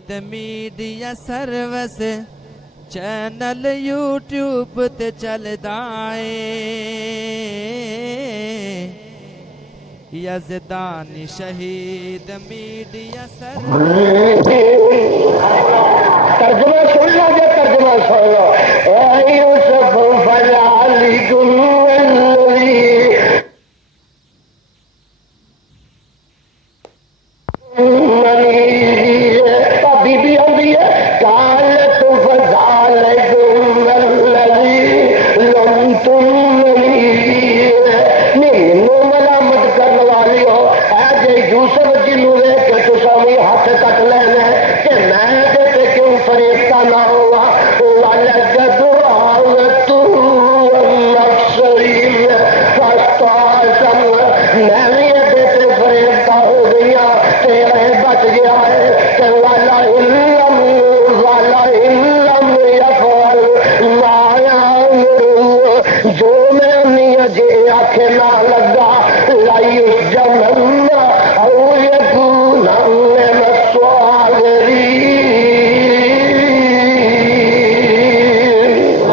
Media service channel YouTube تے چلدا اے یزدانی شہید میڈیا سروس ترجمہ سن لو جی ترجمہ سن لو اے یوسف فلعلی بی بی آدھی ہے کالت فضال ملامت کرنے والی ہو ایسے یوسف جنوں لے کے تصا بھی ہاتھ کٹ لینا کہ میں تے کیوں فریفتہ نہ ہوا ولجد میں بھی بیٹے فریفتہ ہو گئی تیرے بچ گیا ہے کہ والا علم یفعل ما یامر جو میں نہیں اجے آنکھیں نہ لگا لائی جمن او یکون من الصاغرین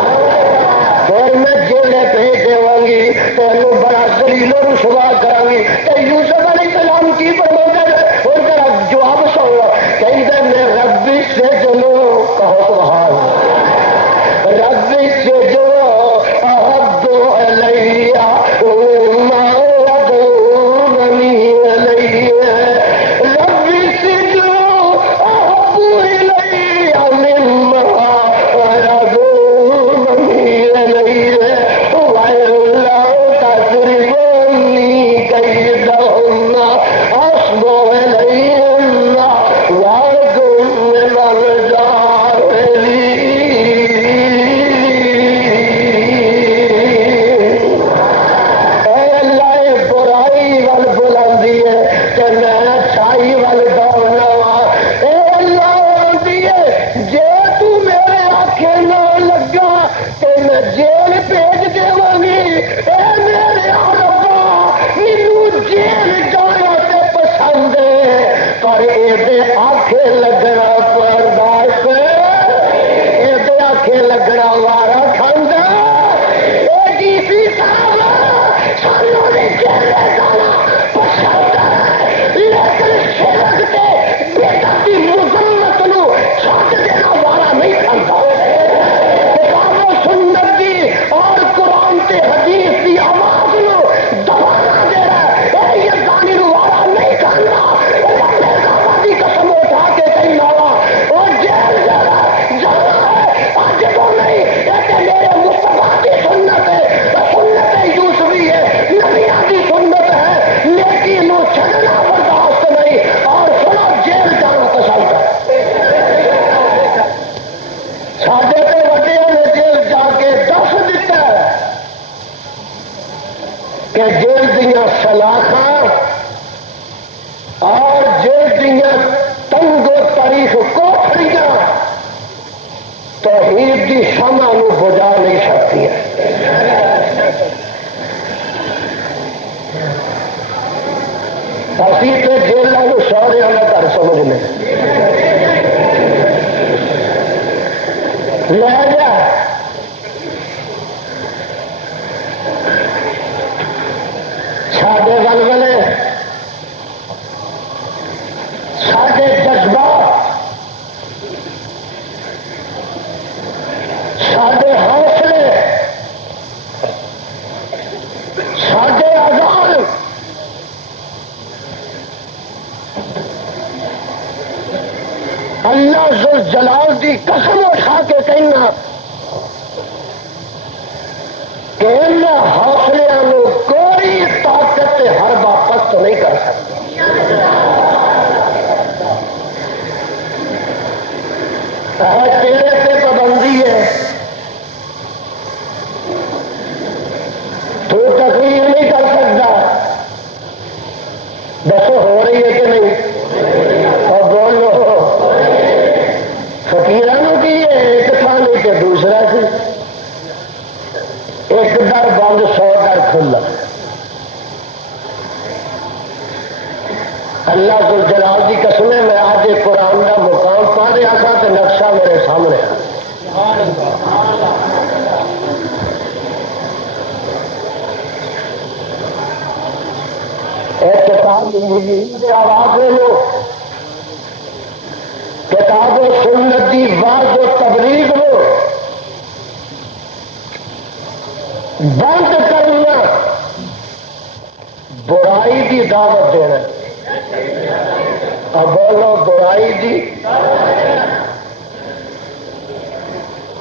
اور میں جیلے بھیجے گی تینوں بڑا ذلیل و رسوا کروں گی تو یوسف علیہ السلام کی فرماتا ہے اور ذرا جواب سن لو کہتے ہیں ربی سے جنو کہو سبحان ربی سے جنو احب الیہ ما یدعوننی الیہ ربی سے جنو احب الیہ مما یدعوننی الیہ وَإِلَّا تَصْرِفْنِي كَيْدَهُنَّ أَصْبُ إِلَيْهِنَّ وَأَكُن مِّنَ الْجَاهِلِينَ اے اللہ برائی وال بلندی ہے کہ میں اچھائی وال دوڑنا وا اے اللہ بلندی ہے جے تو میرے آنکھیں نہ لگا کہ میں جیل بھیج دیواں گی اے میرے ربا مینوں جیل جانا تے پسند ہے پر اے دے آنکھیں لگنا برداشت اے دے آنکھیں لگنا وارا کھاندا اے ڈی سی صاحب سانوں نے جیل جانا پسند ہے لیکن شرک تے بیٹا دی مذمت نو چھڈ دینا وارا نہیں کھاندا کتاب و سنت دی اور قرآن تے حدیث دی آواز نو دبانا دے رہا اے یزدانی نو وارا نہیں کھاندا رب کعبہ دی قسم اٹھا کے کہنا وا او جیل جانا ہے اج تو نہیں اے تے میرے مصطفیٰ دی سنت ہے سنت یوسفی ہے نبیاں دی سنت ہے نیکی نو چھڈنا برداشت نہیں اور سنو جیل جانا پسند ہے ساڈے تے وڈیاں نے جیل جا کے دس دیتا ہے کہ جیل دیاں سلاخاں اور جیل دیاں تنگ و تاریخ کوٹھڑیاں توحید دی شمع نو بجھا نہیں سکتی ہیں اسی تے جیلاں نو سارے نہ گھر سمجھنے لے جا ساڈے ولولے ساڈے جذبات ساڈے حوصلے ساڈے آزاد اللہ ذوالجلال دی قسم اٹھا کے کہنا کہ ان حوصلوں کو کوئی طاقت ہر واپس نہیں کر سکتی تیرے سے پابندی ہے تو تقریر نہیں کر سکتا دسو ہو رہی ہے کہ نہیں اور بولو فقیرانوں کی ایک تھان کہ دوسرا سی ایک در بند 100 در کھلا اللہ ذوالجلال کی قسم ہے میں آج قرآن کا مقام دے آسا تے نقشہ میرے سامنے ہے۔ ایک کتاب آواز لو، کتاب و سنت دی واض و تبلیغ لو، بند کرنا برائی دی دعوت دینا۔ اب بولو برائی دی۔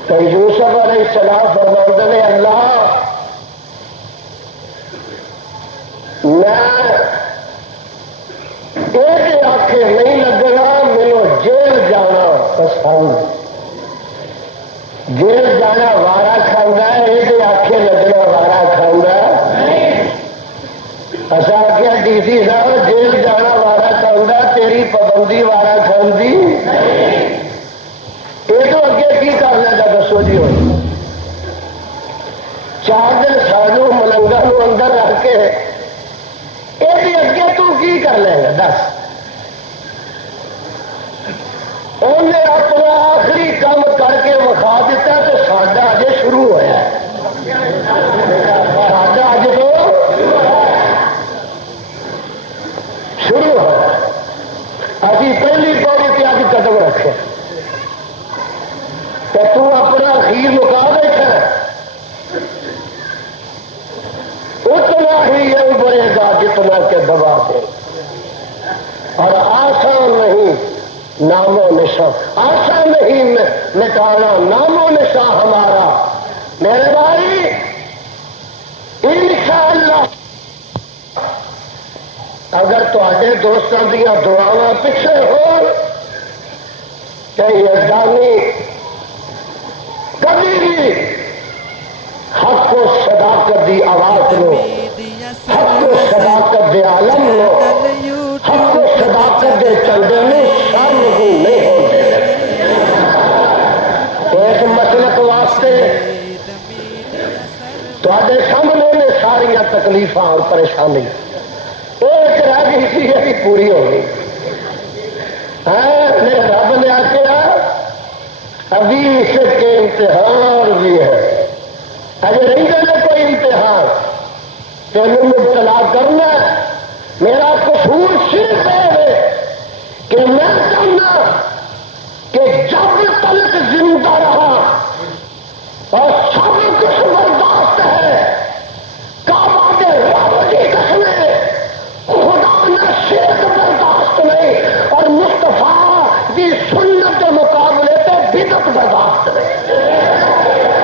تو یوسف علیہ السلام فرماتے نے اللہ میں یہ آخے نہیں لگنا، میرے جیل جانا پسند، جیل جانا وارا کھانا، یہ آخے لگنا وارا کھانا۔ اصا کیا ڈی سی صاحب جیل جانا وارا کھانا، تیری پابندی وارا کھاندی، یہ تو اگے کی کرنا گا دسو جی۔ ہو 4 دن سانو ملنگا نو اندر رکھ کے یہ اگے تو کی کر لے گا دس؟ انہیں اپنا آخری کام کر کے وکھا دیتا تو ساڈا اجے شروع ہوا، ساڈا اج تو شروع ہوا۔ ابھی پہلی پوری پہ اج قدم رکھے تو تو اپنا اخیر مکا بیٹھا، اتنا ہی یہ بڑھے گا جتنا کہ دبا دے، اور آسان نہیں نام و نشان، آسان نہیں مٹانا نام و نشان ہمارا۔ میرے بھائی انشاءاللہ اگر تے دوستوں دیا دعاواں پیچھے ہو کہ یہ دانی کبھی بھی حق و صداقت دی آواز لو، حق و صداقت دے عالم لو، حق و صداقت دے چلدے میں شرم نہیں ہوتے۔ ایک مسلک واسطے تے سامنے نے ساریا تکلیفاں اور پریشانی ایک رہ گئی تھی، یہ پوری ہو گئی۔ میرے رب نے آخیا ابھی اس کے امتحان بھی ہے، اجے رہی گئے کوئی امتحان، تینوں مبتلا کرنا۔ میرا قصور صرف ہے کہ میں چاہنا کہ جب تک زندہ رہا اور سب کچھ برداشت ہے، کعبہ کے رب کی قسم خدا نہ شرک برداشت نہیں، اور مصطفیٰ کی سنت کے مقابلے تے بدعت برداشت نہیں،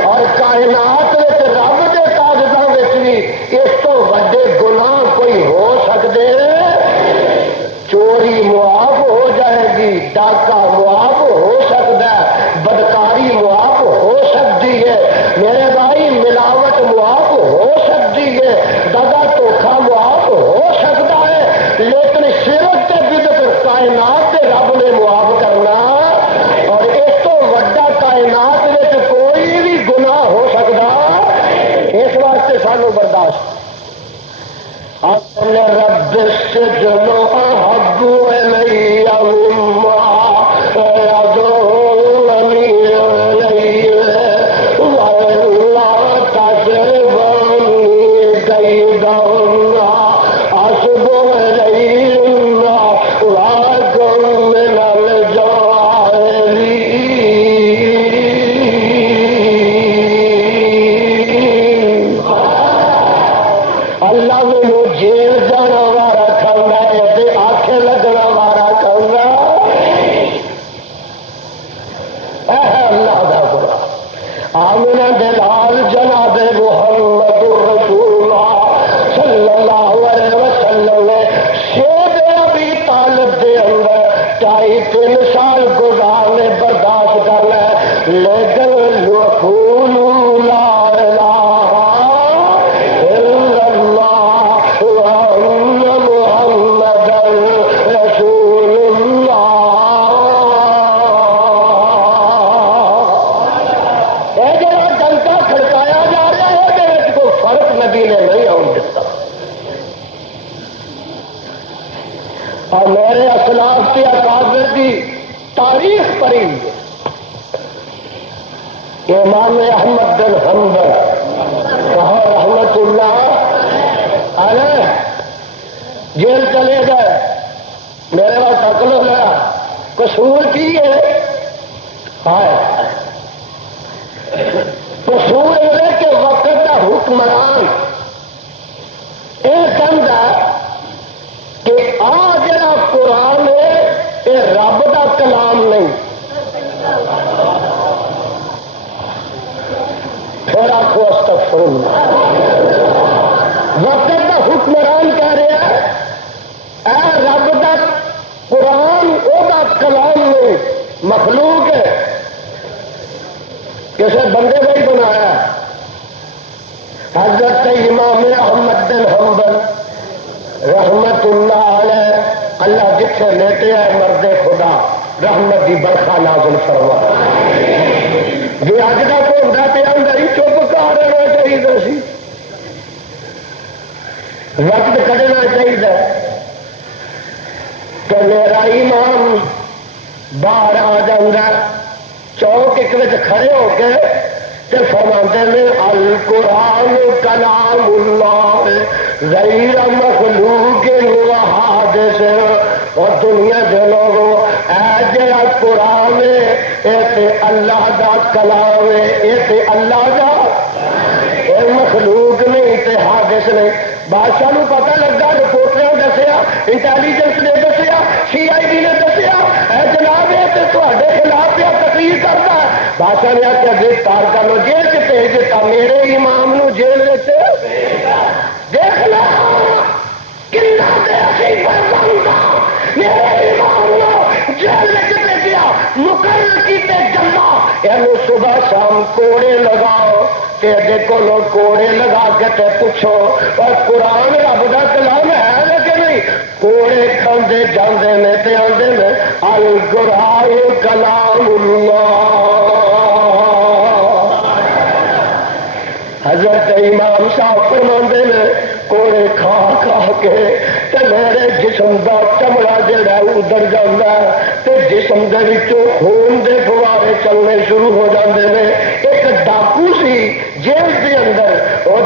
اور کائنات رب کے کاغذوں میں اس تو وڈے گناہ کوئی ہو سکتے ہیں؟ چوری معاف ہو جائے گی، ڈاکہ معاف ہو سکتا ہے، بدکاری معاف ہو سکتی ہے، میرے بھائی ملاوٹ معاف ہو سکتی ہے، دگا دھوکھا معاف ہو سکتا ہے، لیکن شرک تے بدعت کائنات تے رب نے معاف کرنا، اور اس تو وڈا کائنات میں کوئی بھی گناہ ہو سکتا، اس واسطے سانو برداشت۔ اپنے رب سے جلو احب الی مما یدعوننی الیہ والا تجربنی کیدہن اصب الیہن واکن من الجاہلین۔ اللہ میں جیل جانا وارا کھانا ہے، آنکھیں لگنا وارا کھانا، اللہ دا قرآن۔ آمنہ دلال جناب محمد رسول اللہ صلی اللہ علیہ وسلم نے شیب ابی طالب دے اندر 2.5-3 سال گزارنے برداشت کرنا ہے، لیکن لقولوا لا الہ الا اللہ وان محمدا رسول اللہ۔ یہ جڑا ڈنکا کھڑکایا جا رہا ہے، یہ کوئی فرق نبی نے نہیں آن دیتا، اور میرے اسلاف کے اکابر کی تاریخ پڑھی امام احمد بن حنبل رحمت اللہ علیہ جیل چلے گئے. میرے پاس تک لو لگا قصور کی ہے قصور ہے کہ وقت کا حکمران یہ کہتا کہ آ جڑا قرآن ہے یہ رب کا کلام نہیں. پھر آخو استغفر اللہ. وقت کا حکمران کہہ رہا ہے اے رب کا قرآن وہ کلام نہیں مخلوق ہے کسی بندے کا ہی بنایا. حضرت امام احمد بن حنبل رحمت اللہ علیہ اللہ جتنے لیٹے ہے مرد خدا رحمت کی برخا نازل فرما. جی اج کا ہوتا پہ اندر ہی چپ کر رہنا چاہیے سی وقت کھڑنا چاہیے کہ میرا ایمان باہر آ جاتا چوک ایک کھڑے ہو کے فرماتے ہیں القرآن کلام اللہ غیر مخلوق حادث. اور دنیا کے لوگوں اے جڑا قرآن ہے یہ اللہ دا کلام ہے یہ اللہ دا مخلوق نہیں تے حادث نہیں. بادشاہ نو پتہ لگا رپورٹر نے دسیا انٹیلیجنس نے دسیا CID نے دسیا اے جناب یہ تے خلاف پہ تقریر کرتا. بادشاہ نے آخیا گرفتار کر لو جیل سے بھیج دیتا. میرے امام نو جیل دیکھ لو کنا میرے امام نو جیل بھیجا مقرر کیتے جلا یہ صبح شام کوڑے لگاؤ دیکھو لوگ کوڑے لگا کے تے پوچھو اور قرآن رب کا کلام ہے کہ نہیں. کوڑے کھاندے جاندے نے تے آندے نے القرآن کلام اللہ. حضرت امام صاحب فرماندے نے کوڑے کھا کھا کے تے میرے جسم دا چمڑا جڑا ادھر جاتا ہے تے جسم دے وچوں خون دے فوارے چلنے شروع ہو جاندے نے. ایک ڈاکو سی جیل کے اندر وہ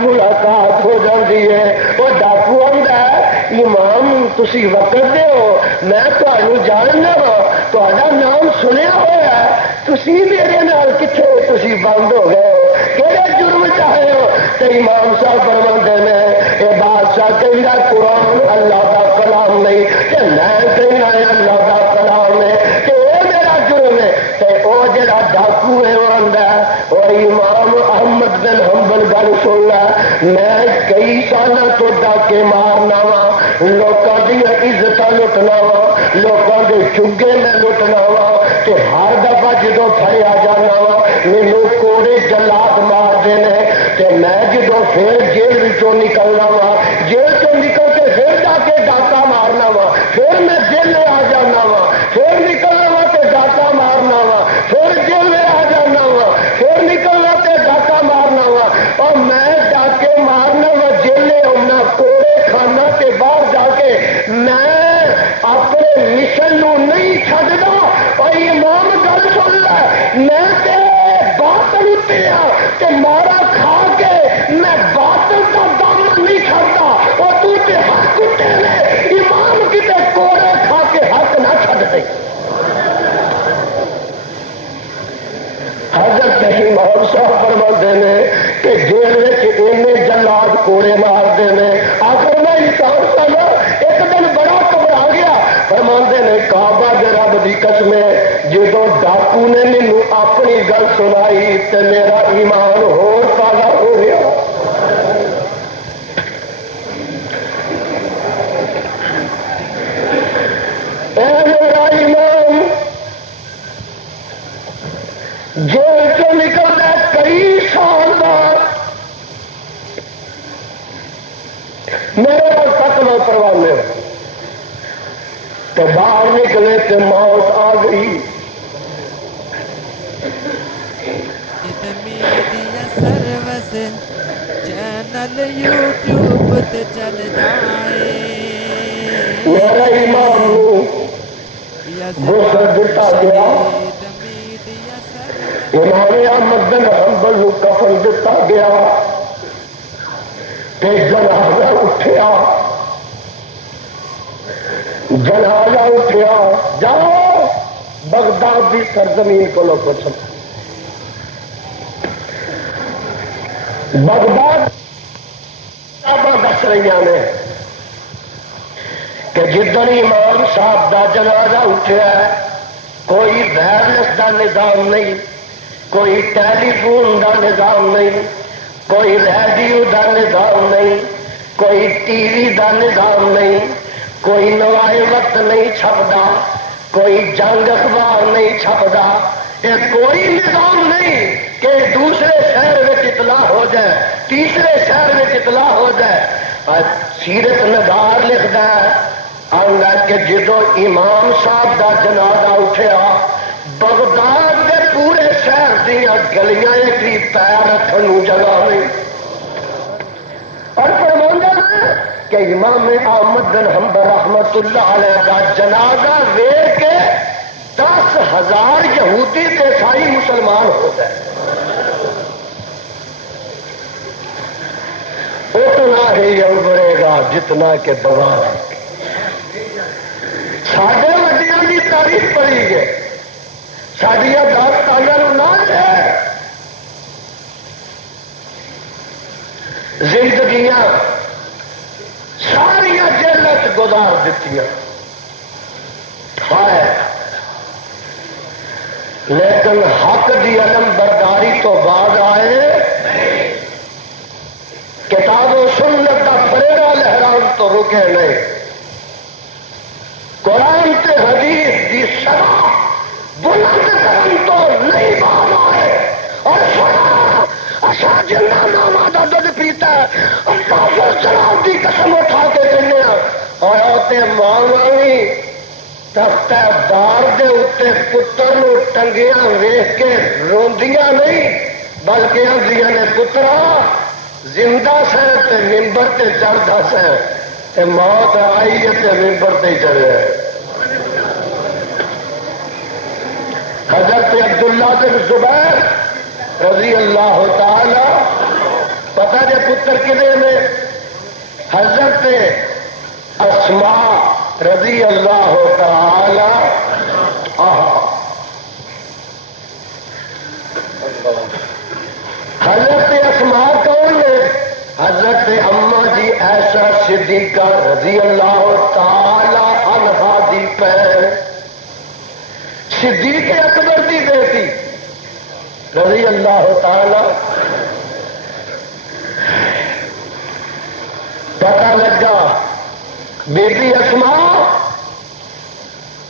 ملاقات ہو جاتی ہے. وہ ڈاکو آتا ہے امام تسی وقت دے ہو میں تمہیں جاننا وا تا نام سنیا ہوا ہے تسی میرے نال کتنے تسی بند ہو گئے ہو کہڑے جرم چاہے ہو. تو امام صاحب فرماتے ہیں یہ بادشاہ کہنا قرآن اللہ کا کلام نہیں کہ میں کہنا اللہ کا کلام ہے کہ یہ میرا جرم ہے. تو وہ جڑا ڈاکو ہے وہ آتا ہے اور امام احمد بن حنبل گل سن لا میں کئی سالوں تو ڈاکے مارنا وا لوگوں کی عزت لٹنا وا لوگوں کے چگے میں لٹنا وا کہ ہر دفعہ جدو پھڑیا جانا وا مینو کوڑے جلاد مارتے ہیں کہ میں جدو پھر جیل چوں نکلنا وا جیل چوں نکل کے پھر جا کے ڈاکا مارنا وا پھر میں جیل آ جانا وا پھر نکلنا وا تو ڈاکا مارنا وا پھر جیل آ جانا وا پھر نکلنا تو ڈاکا مارنا وا اور میں ڈاکے مارنا وا جیلے ہونا کوڑے کھانا کے باہر جا کے میں اپنے مشن نو نہیں چھڈدا. اور امام گل سن لے میں تے باطل اتریا تے مارا کھا کے میں باطل کا دامن نہیں چھڈدا. اور تو تے حق اترے امام کتے کوڑے کھا کے حق نہ چھڈ دے. حضرت امام صاحب فرماتے ہیں کہ جیل میں جلاد کوڑے مارتے ہیں. آخر میں انسان سا ایک دن بڑا گھبرا گیا. فرماتے نے کعبہ دے رب دی قسم جدو ڈاکو نے مینو اپنی گل سنائی تو میرا ایمان ہور تازہ ہو گیا. میرا ایمان جیل سے نکلنا کئی سال بعد میرے قتل پروانے تو باہر نکلے تو موت آ گئی. میڈیا سروس چینل یوٹیوب تے چلدا ہے میرا ایمان غسل دیتا گیا، امام احمد بن حنبل کو کفن دیتا گیا، تے جنازہ اٹھیا، جنازہ اٹھیا، جاؤ بغداد کی سرزمین کو لو پوچھو، بغداد دس رہی نے کہ جدن امام صاحب دا جنازہ اٹھیا کوئی وائرلیس دا نظام نہیں، کوئی ٹیلی فون دا نظام نہیں، کوئی ریڈیو دا نظام نہیں، کوئی ٹی وی دا نظام نہیں، کوئی نوائے وقت نہیں چھپتا، کوئی جنگ اخبار نہیں چھپتا، یہ کوئی نظام نہیں کہ دوسرے شہر میں اطلاع ہو جائے، تیسرے شہر میں اطلاع ہو جائے۔ سیرت نگار لکھتا ہے آنگا کہ جدو امام صاحب دا جنازہ اٹھیا بغداد کے پورے شہر دیا گلیاں کی پیر رکھنے جگہ نہیں، اور فرمایا ہے کہ امام احمد بن حنبل رحمت اللہ علیہ دا جنازہ ویکھ کے 10,000 یہودی تے عیسائی مسلمان ہو گئے۔ اتنا ہی ابھرے گا جتنا کہ دوبارہ ساڈے وڈیاں کی تاریخ پڑھی گئے، سڈیا داستانوں نہ ہے زندگیاں ساریا جیلت گزار دیتی ہے، لیکن حق دی علم برداری تو بعد آئے، کتاب و سنت کا فریرا لہران تو رکے نہیں، قرآن تے حدیث کی شرح بلند کرن تو نہیں باز آئے، اور سنا اچھا جنہ نامہ دا دودھ پیتا ہے اللہ جلال دی قسم اٹھا کے کہنے اور آتے ماں تختہ بار دے اتے پتر نو ٹنگیاں ویخ کے روندیاں نہیں بلکہ آدیاں نے پترا زندہ سے تے ممبر تے چڑھتا سے تے موت آئی ہے تے ممبر تے چڑھے۔ حضرت عبداللہ بن زبیر رضی اللہ تعالی پتہ جے پتر کنے میں حضرت اسماء رضی اللہ تعالی حضرت اسماء کون ہے؟ حضرت اما جی عائشہ صدیقہ رضی اللہ تعالی عنہا دی پہن صدیق اکبر دی بیٹی رضی اللہ تعالی پتہ لگا بی بی اسماء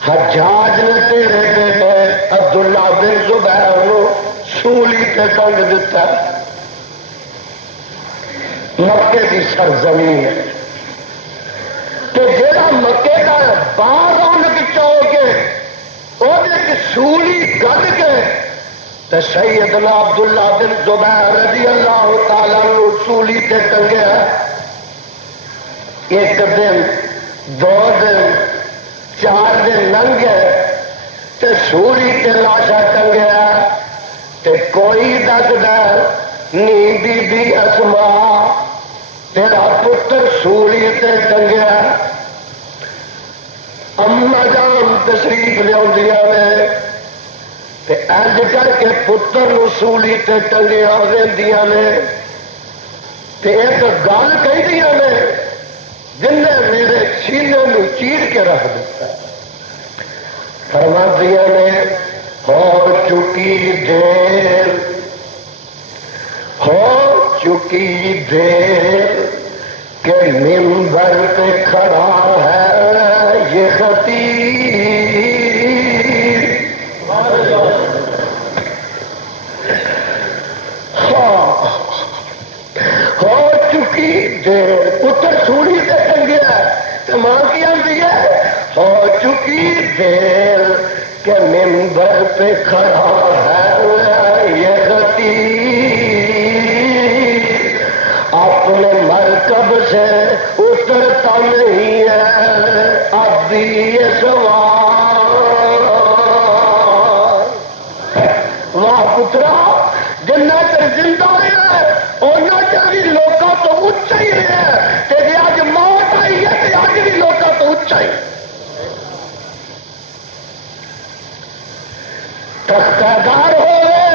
حجاج نے تیرے بیٹے عبداللہ بن زبیر نو سولی تے ٹنگ دیتا مکے کی سرزمین ہے تو جہاں مکے کا باہر رونق چوک ہے وہ سولی گد کے تو سیدنا عبداللہ بن زبیر رضی اللہ تعالیٰ نو سولی تے ٹنگیا، ایک دن 2 دن 4 دن لنگے تے سولی تے لاشا ٹنگیا تے کوئی دسدا نی بی بی اسماء تیرا پتر سولی تے ٹنگیا، اما جان تشریف لیا نے تے اج کر کے پتر نو سولی تے ٹنگیا رہندیاں نے تے ایک گل کہندیاں نے جن نے میرے سینے میں چیر کے رکھ دیتا، فرماندیاں نے ہو چکی دیر، ہو چکی دیر کہ منبر پہ کھڑا ہے یہ خطیب، ہو چکی دیر پتر سوڑی سے ٹنگیا تو ماں کی آتی ہے ہو چکی دیر کہ منبر پہ کھڑا ہے یہ خطیب، اپنے مرکب سے اترتا نہیں ہے اب بھی یہ سوال پترا جنہ چر زندہ رہا ہے اُنہ چر بھی لوگوں تو اچا ہی رہا ہے، کہ جی اج موت آئی ہے تو اج بھی لوگوں تو اچا ہی تختیدار ہوئے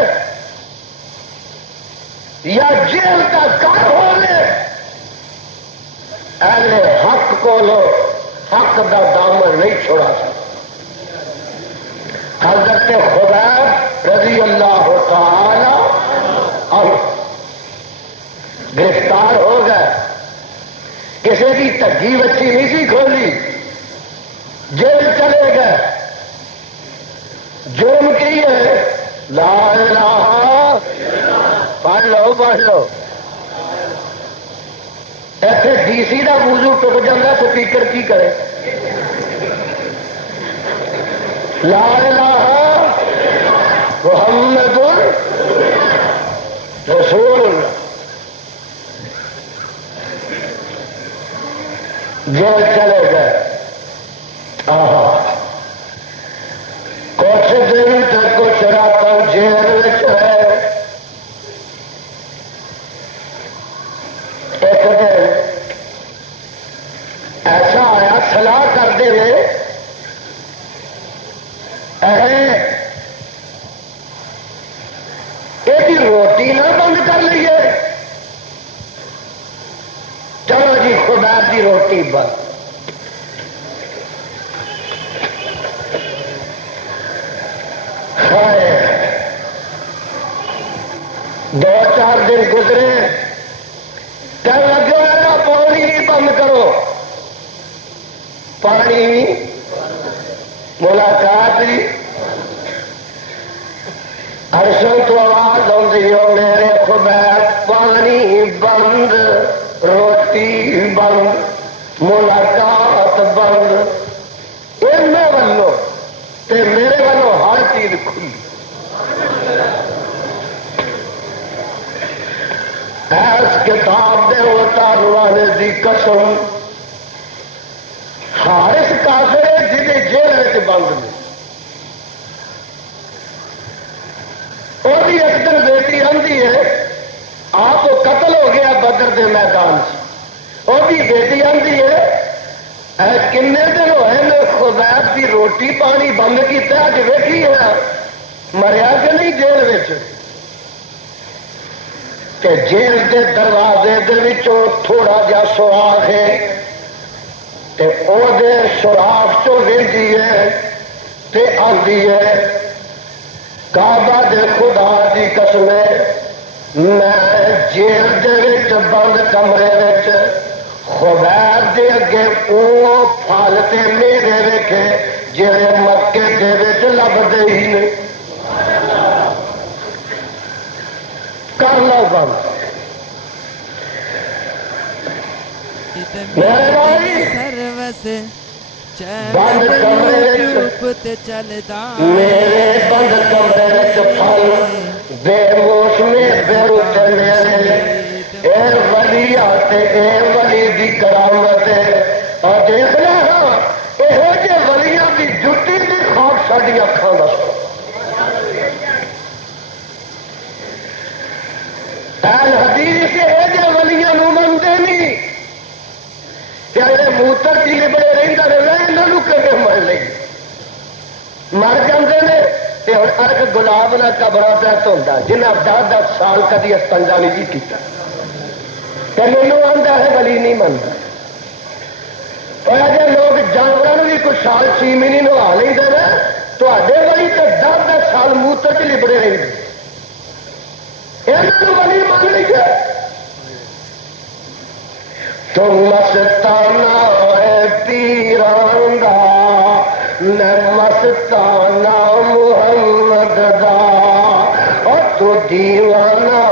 یا جیل کا گھر ہوئے، اہل حق کو لو حق دا دامن نہیں چھوڑا سکتا۔ حضرت خبیب رضی اللہ تعالی عنہ گرفتار ہو گئے، کسی کی تگی بچی نہیں سی کھولی، جیل چلے گئے۔ جرم کی ہے لا الہ، پڑھ لو ایسے ڈی سی کا موضوع ٹک جاتا سپیکر کی کرے، لا الہ محمد رسول اللہ۔ جیل چلے گئے، کچھ دن تک کچھ رات جیل ہے۔ ایک دن ایسا آیا سلاح کرتے ہوئے یہ روٹی نہ بند کر لیے، چلو جی خدا کی روٹی بند۔ دو چار دن گزرے، کہنے لگے نا پانی بند کرو، پانی ملاقات عرشوں تو آواز آتی ہو میرے خدا، پانی بند، روٹی بند، ملاقات بند، والوں تے میرے والوں ہر چیز کھلی۔ ایس کتاب دے اتار والے دی قسم، حارث کافر جہے جیل بند نے، اور ایک دن بیٹی آتی ہے، آپ قتل ہو گیا بدر دے میدان سے، اور بیٹی آتی ہے کنے دن ہوئے میں خبیب کی روٹی پانی بند کیا، اج ویکھی ہے مریا کہ نہیں جیل میں، کہ جیل کے دروازے کے تھوڑا جا سوراخ ہے، وہ سوراخ چو ویندی ہے تے آندی ہے، کعبہ دے خدا دی قسم میں جیل دے بند کمرے خبیب دے اگے وہ پھالتے میرے ویکھے جڑے مکے دے لبدے ہی نہیں۔ کر لو بند بند کمرے میرے بند کمرے پھل بے موسمی بے رت میرے، اے ولی آتے اے ولی دی کرامت اور دیکھنا ہاں یہو جے ولیاں کی جتی کی خواب ساری اکھاں دس اہل حدیث یہ جے ولیاں نو منتے نہیں، موتر کی لبڑے رہتا رہے یہاں کبھی مر لے مر جاتے ہیں تو ہوں ارک گلاب نہ قبروں پہ دھوتا جنہیں 10-10 سال کدی اسپنجا نہیں کیا، مینو آتا ہے ولی نہیں منتا۔ جی لوگ جانوروں بھی کچھ سال 6 مہینے نوا لیں تو ولی تو 10-10 سال موتر چ لبڑے رہتے، یہاں ولی مان لیجیے۔ تو مستانہ ہے پیران دا میں مستانہ محمد دا، اور تو دیوانہ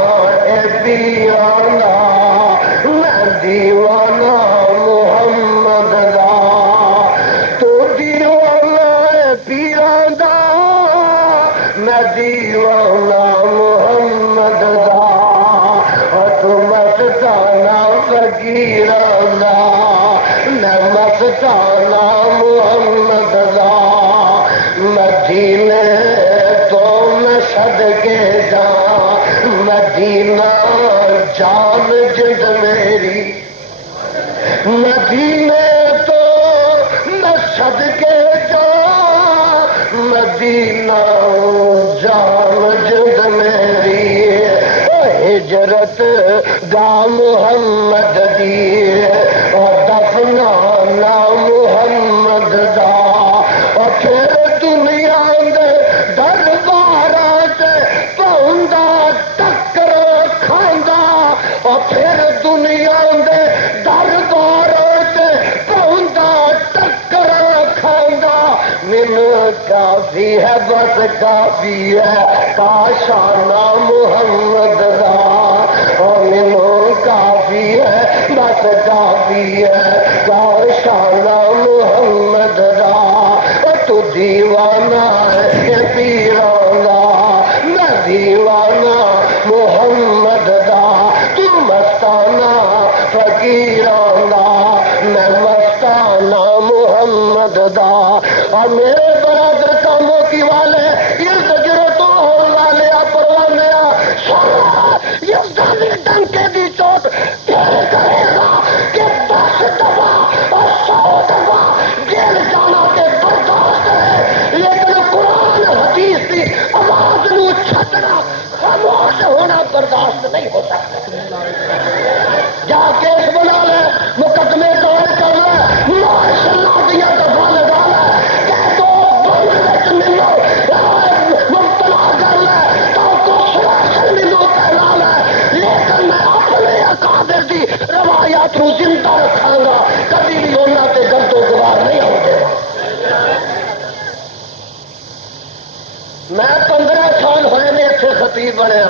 ہے پیران دا میں دیوانہ محمد دا، تو دیوانہ ہے پیران دا میں دیوانہ محمد دا، اور تو مستانہ فقیر میں مستانہ محمد دا، مدینے تو میں صدقے مدینہ جان جد میری، مدینے تو میں صدقے جا، مدینہ جان جد میری، ہجرت گا محمد دی دفنا نا محمد دا، اور پھر دنیا دے دربار پوندا ٹکر کھاندا، اور پھر دنیا دے دربار پوندا ٹکر کھاندا، مینوں کافی ہے بس کافی ہے کاشانہ محمد دا، اور مینوں کافی ہے بس کافی ہے کاشانہ محمد دا، تو دیوانہ ہے پیرانا میں دیوانہ محمد دا، تو مستانہ فقیرانا میں مستانہ محمد دا، اور میرے برادر کاموں کی والے یہ زجرے تو ہونے والے پروانے یہ زمین ڈنکے دی چوٹ کرے گا کہ 10 دفعہ اور 100 دفعہ جیل جانا تے برداشت ہے، لیکن قرآن حدیث کی آواز نو چھٹنا خاموش ہونا برداشت نہیں ہو سکتا۔ جا کیس بنا لے، مقدمے دور کر لے، ماشاء اللہ دیا دفعہ لگا لے، کہ تو بند ملو مبتلا کر لے تو سلاسل ملو پہنا لے، لیکن میں اپنے اکابر دی روایات نو زندہ رکھاں گا، کبھی بھی انہاں تے گرد و غبار نہیں ہوتے۔ میں 15 سال ہوئے نے اتنے خطیب بنیا،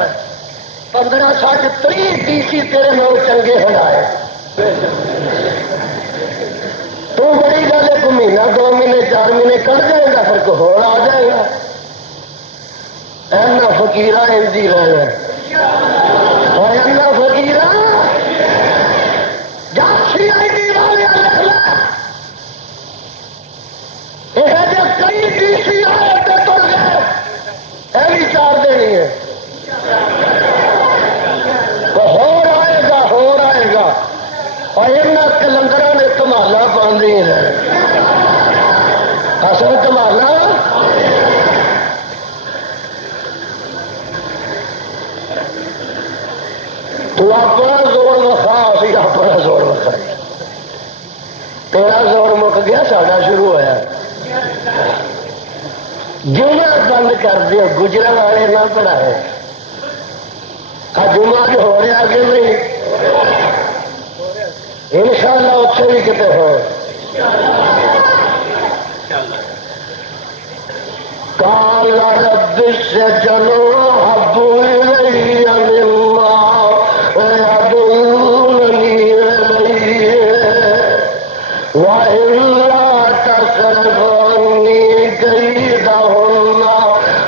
15 سال 30 ڈی سی تیرے لوگ چنگے ہٹائے، تو بڑی گل ایک مہینہ 2 مہینے 4 مہینے کر جائے گا پھر کوئی ہو آ جائے گا، اینا فقیرہ انجی رہنا اور اینا فقیرہ جا سی آئی ڈی والے لکھ لے، یہ جب کئی ڈی سی آئے تو تر گئے، ایوی 4 دینی ہے، ہو آئے گا اور یہاں کلندر نے کمالا پاندی ہیں، اصل کمالا تو اپنا زور وکھا، اسی اپنا زور وکھا، تیرا زور مک گیا ساڈا شروع ہوا، جمعہ بند کر دیا، گجرا والے نہ پڑھائے، جمعہ جو ہو رہا کہ نہیں، انشاءاللہ اتنے بھی کتنے ہو، قال رب السجن احب الي مما يدعونني اليه والا تصرف عني كيدهن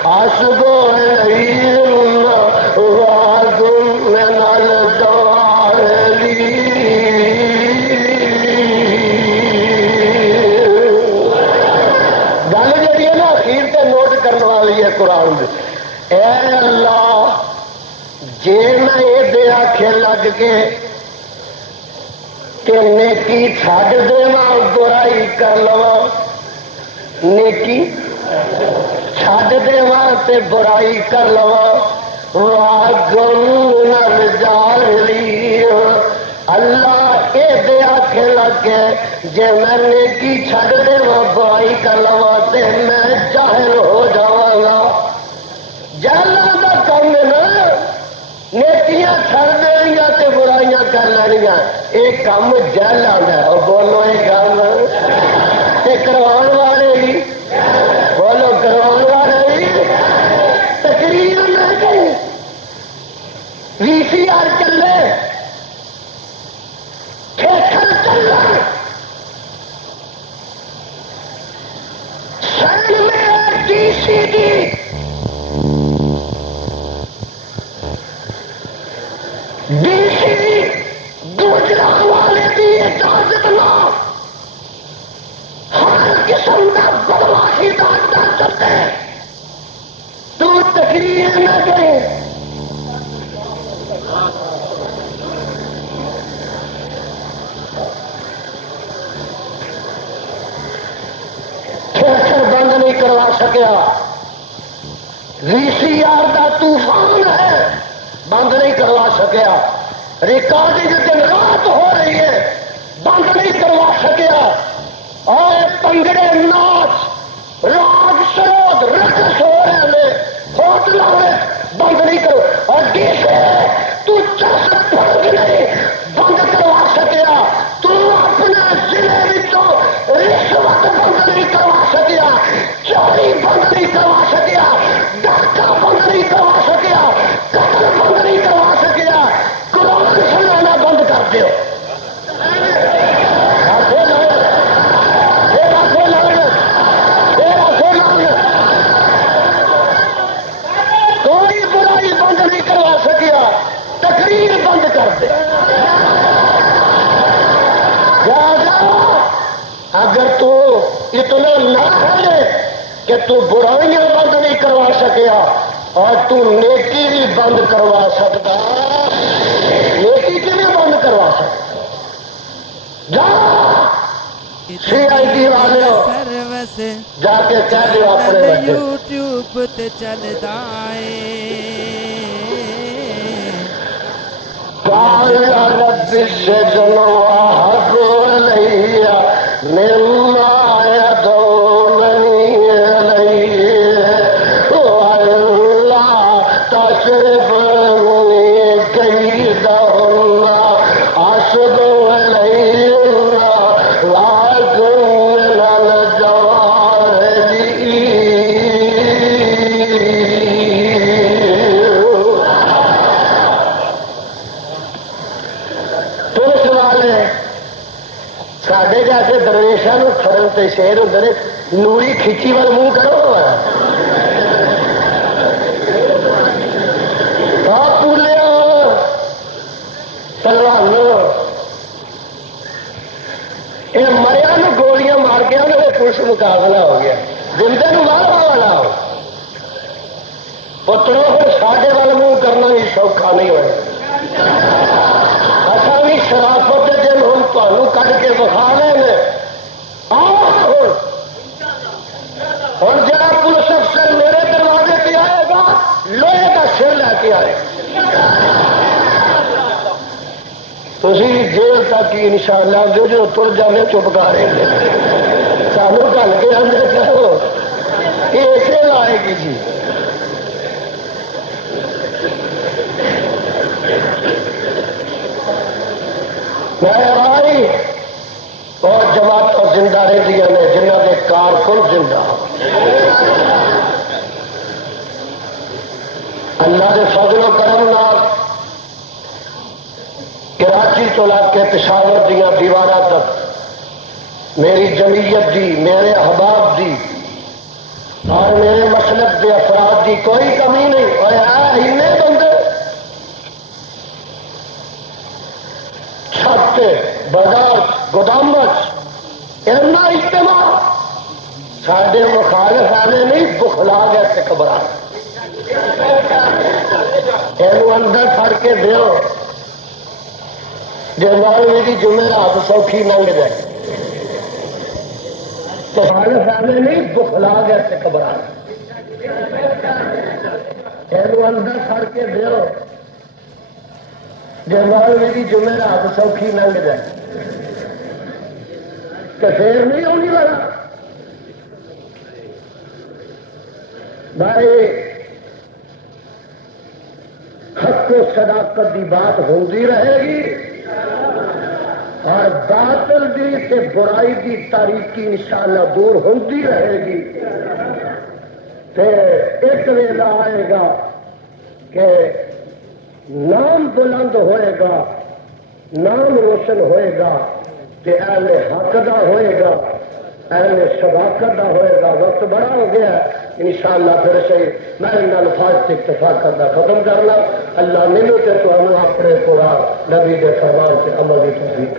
اصب اليهن واكن من قرآن دے، اے اللہ جے میں یہ دے آکھے لگ کے کہ نیکی چھڈ دیواں برائی کر لواں، نیکی چھڈ دیواں تے برائی کر لواں، واگن الجاہلین، اللہ یہ دے آکھے لگ کے جے میں نیکی چھڈ دیواں برائی کر لواں تے میں جاہل ہو جاواں گا۔ جہلاں دا کم ہے نا، نیکیاں چھڈ دینیاں تے برائیاں کر لینیاں، یہ کم جہلاں دا ہے، اور بولو یہ کام تے کروان والے بھی، بولو کروان والے بھی، تقریر نہ کریں، VCR چلے، تھیٹر چلے، سین میں DCD دوسرا والے کی اجازت نہ، ہر قسم کا بدماشی کا اڈا چلتے، تو تقریر نہ کرے، سکیا. VCR کا طوفان ہے بند نہیں کروا سکیا. ریکارڈنگ دن رات ہو رہی ہے بند نہیں کروا سکیا. اور پنگڑے ناچ راگ سروت رقص ہو رہے ہیں ہوٹلوں میں بند نہیں کرو. اور تو چس بند نہیں بند کروا سکیا. تو اپنے ضلع رشوت بند نہیں کروا سکیا. چوری بند نہیں کروا سکیا. ڈاکہ بند نہیں کروا سکیا. قتل بند نہیں کروا سکیا. قرآن سنانا بند کر دو. کوئی برائی بند نہیں کروا سکیا. تقریر بند کر دے. اگر تو اتنا نہ ہے کہ تو برائیاں بند نہیں کروا سکیا اور تو نیکی بھی بند کروا سکتا. نیکی کی بھی بند کروا سکتا. جا CID والے سروس جا کے کہہ دو اپنے بچے یوٹیوب تے چلدا اے. قال رب السجن وهب لي مما يدعونني إليه وألا تصرف عني كيدهن أصب إليهن وأكن من الجاهلين. ساڈے جیسے درویشاں کھڑن تے شیر ہوتے ہیں نوری کھچی وال منہ کرو. پوریا پہلوان یہ مریا نو گولیاں مار کے پولیس مقابلہ ہو گیا. زندے نو ماروا والا ہو پترو پھر ساڈے وال منہ کرنا بھی سوکھا نہیں ہوئے. اصل بھی شرافت کے دن ہم تمہوں کٹ کے بخا رہے ہیں. ہوں جا پولیس افسر میرے دروازے پہ آئے گا لوہے کا سر لے کے آئے. تھی جیل تک ہی ان شاء اللہ جو تر جانے چپ کر رہے ہیں. سانو گل کے آدھے کرو یہ اسے لائے گی جی. اور جماعت زندہ رہی نے جنہ کے کارکن زندہ. اللہ کے فضل و کرم کراچی تو لا کے پشاور دیا دیوار تک میری جمعیت دی میرے احباب دی اور میرے مسلک کے افراد دی کوئی کمی نہیں. اور اینے بندے چھت بازار گودام اتنا اجتماع سارے مخالف آنے نہیں بخلا گئے گھبرا. یہ اندر پڑ کے دو جی مولوی جمعرات سوکھی لنگ جائے تو مخالف آنے نہیں بخلا گئے گھبرا. یہ اندر پڑ کے دو جی مولوی جمعرات سوکھی لنگ جائے تو پھر نہیں آنے والا. بھائی حق و صداقت کی بات ہوتی رہے گی اور باطل دی تے برائی کی تاریخی انشاءاللہ دور ہوتی رہے گی. پھر ایک ویلا آئے گا کہ نام بلند ہوئے گا نام روشن ہوئے گا کہ اہل حق دا ہوئے گا اہل صداقت دا ہوئے گا. وقت بڑا ہو گیا ہے انشاءاللہ پھر صحیح میں ان الفاظ سے اکتفا کرنا ختم کرنا. اللہ نے تو اپنے قرآن نبی کے فرمان سے عمل کی توفیق